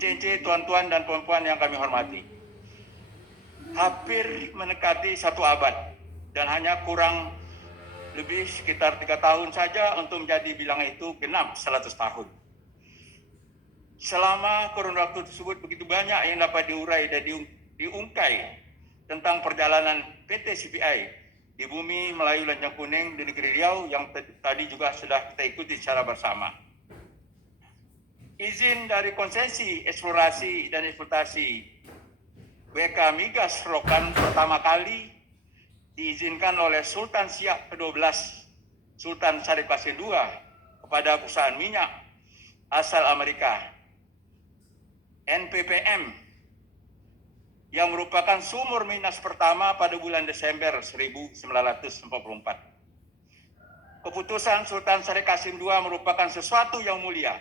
Cici, tuan-tuan dan puan-puan yang kami hormati, hampir mendekati 1 abad dan hanya kurang lebih sekitar 3 tahun saja untuk menjadi bilangan itu genap 100 tahun. Selama kurun waktu tersebut begitu banyak yang dapat diurai dan diungkai tentang perjalanan PT CPI di bumi Melayu Lancang Kuning di negeri Riau yang tadi juga sudah kita ikuti secara bersama. Izin dari konsesi eksplorasi dan eksploitasi WK Migas Rokan pertama kali diizinkan oleh Sultan Siak ke-12 Sultan Syarif Qasim II kepada perusahaan minyak asal Amerika NPPM yang merupakan sumur minas pertama pada bulan Desember 1944. Keputusan Sultan Syarif Qasim II merupakan sesuatu yang mulia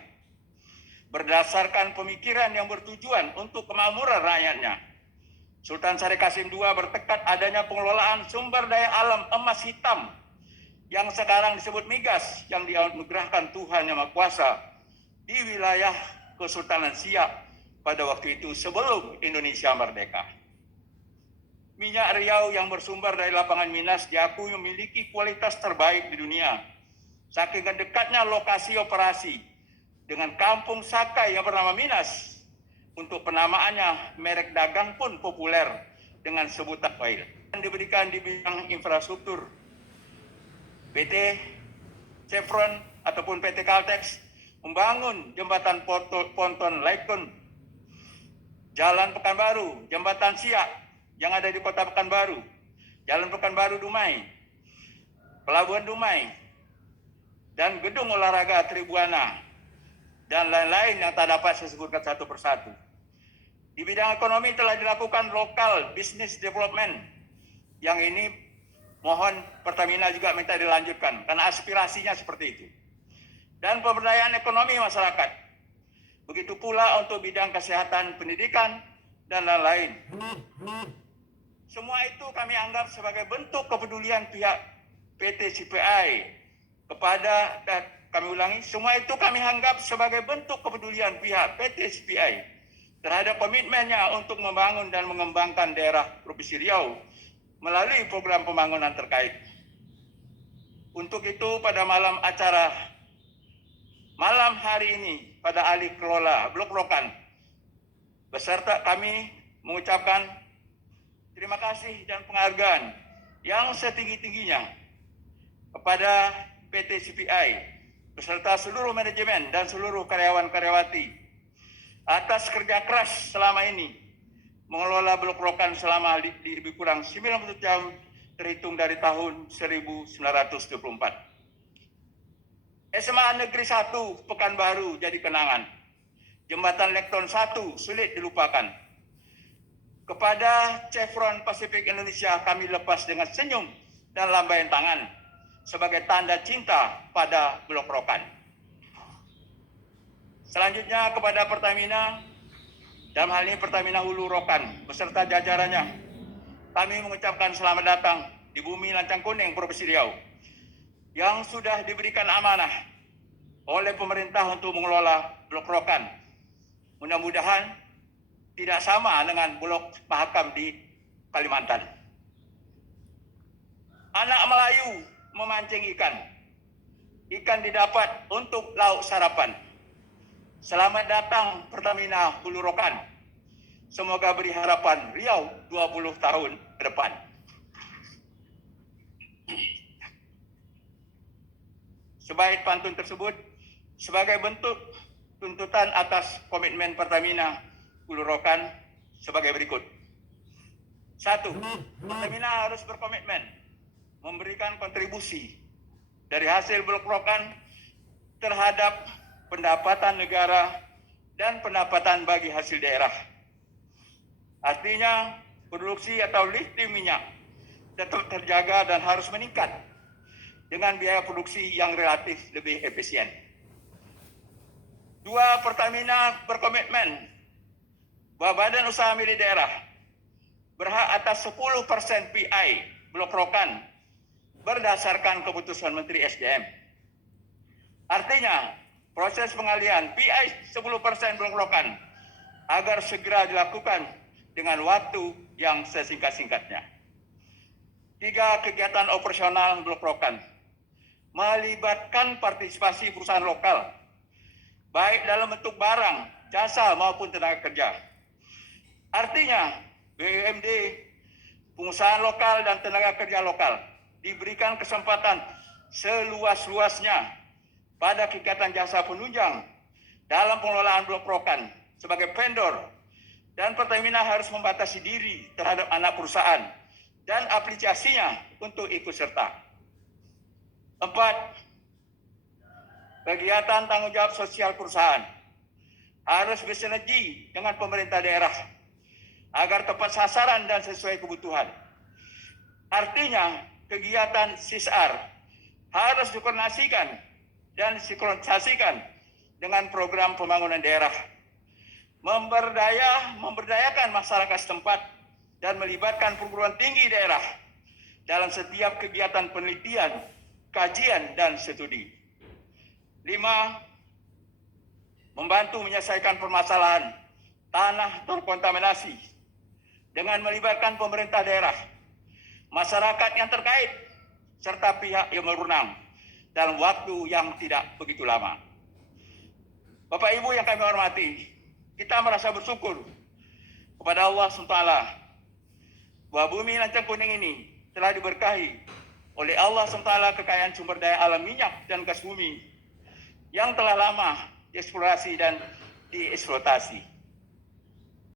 berdasarkan pemikiran yang bertujuan untuk kemakmuran rakyatnya. Sultan Syarif Qasim II bertekad adanya pengelolaan sumber daya alam emas hitam yang sekarang disebut migas yang dianugerahkan Tuhan Yang Maha Kuasa di wilayah Kesultanan Siak pada waktu itu sebelum Indonesia merdeka. Minyak Riau yang bersumber dari lapangan Minas diakui memiliki kualitas terbaik di dunia. Saking dekatnya lokasi operasi dengan kampung Sakai yang bernama Minas, untuk penamaannya merek dagang pun populer dengan sebutan oil. Dan diberikan di bidang infrastruktur. PT Chevron ataupun PT Caltex membangun jembatan ponton Laikon, Jalan Pekanbaru, Jembatan Siak yang ada di Kota Pekanbaru, Jalan Pekanbaru Dumai, Pelabuhan Dumai, dan Gedung Olahraga Tribuana, dan lain-lain yang tak dapat saya sebutkan satu persatu. Di bidang ekonomi telah dilakukan local business development. Yang ini mohon Pertamina juga minta dilanjutkan, karena aspirasinya seperti itu. Dan pemberdayaan ekonomi masyarakat. Begitu pula untuk bidang kesehatan, pendidikan, dan lain-lain. Semua itu kami anggap sebagai bentuk kepedulian pihak PT CPI kepada, kami ulangi, semua itu kami anggap sebagai bentuk kepedulian pihak PT CPI terhadap komitmennya untuk membangun dan mengembangkan daerah Provinsi Riau melalui program pembangunan terkait. Untuk itu pada malam hari ini pada ahli kelola Blok Rokan beserta kami mengucapkan terima kasih dan penghargaan yang setinggi-tingginya kepada PT CPI beserta seluruh manajemen dan seluruh karyawan-karyawati atas kerja keras selama ini mengelola Blok Rokan selama lebih kurang 90 jam terhitung dari tahun 1924. SMA Negeri 1 Pekanbaru jadi kenangan. Jembatan Lekton 1 sulit dilupakan. Kepada Chevron Pacific Indonesia kami lepas dengan senyum dan lambaian tangan sebagai tanda cinta pada Blok Rokan. Selanjutnya kepada Pertamina, dalam hal ini Pertamina Hulu Rokan beserta jajarannya, kami mengucapkan selamat datang di bumi Lancang Kuning Provinsi Riau yang sudah diberikan amanah oleh pemerintah untuk mengelola Blok Rokan. Mudah-mudahan tidak sama dengan Blok Mahakam di Kalimantan. Anak Melayu memancing ikan. Ikan didapat untuk lauk sarapan. Selamat datang Pertamina Hulu Rokan. Semoga beri harapan Riau 20 tahun ke depan. Sebaik pantun tersebut, sebagai bentuk tuntutan atas komitmen Pertamina Hulu Rokan sebagai berikut. 1. Pertamina harus berkomitmen memberikan kontribusi dari hasil Blok Rokan terhadap pendapatan negara dan pendapatan bagi hasil daerah. Artinya, produksi atau lifting minyak tetap terjaga dan harus meningkat dengan biaya produksi yang relatif lebih efisien. 2. Pertamina berkomitmen bahwa badan usaha milik daerah berhak atas 10% PI Blok Rokan berdasarkan keputusan Menteri SDM. Artinya, proses pengalihan PI 10% Blok Rokan agar segera dilakukan dengan waktu yang sesingkat-singkatnya. 3. Kegiatan operasional Blok Rokan melibatkan partisipasi perusahaan lokal, baik dalam bentuk barang, jasa maupun tenaga kerja. Artinya, BUMD, pengusaha lokal dan tenaga kerja lokal diberikan kesempatan seluas-luasnya pada kegiatan jasa penunjang dalam pengelolaan Blok Rokan sebagai vendor, dan Pertamina harus membatasi diri terhadap anak perusahaan dan aplikasinya untuk ikut serta. 4. Kegiatan tanggung jawab sosial perusahaan harus bersinergi dengan pemerintah daerah agar tepat sasaran dan sesuai kebutuhan. Artinya, kegiatan CSR harus dikoordinasikan dan disinkronisasikan dengan program pembangunan daerah, memberdayakan masyarakat setempat dan melibatkan perguruan tinggi daerah dalam setiap kegiatan penelitian, kajian, dan studi. 5. Membantu menyelesaikan permasalahan tanah terkontaminasi dengan melibatkan pemerintah daerah, masyarakat yang terkait, serta pihak yang berwenang dalam waktu yang tidak begitu lama. Bapak Ibu yang kami hormati, kita merasa bersyukur kepada Allah SWT bahwa bumi Lancang Kuning ini telah diberkahi oleh Allah SWT kekayaan sumber daya alam minyak dan gas bumi yang telah lama dieksplorasi dan dieksploitasi.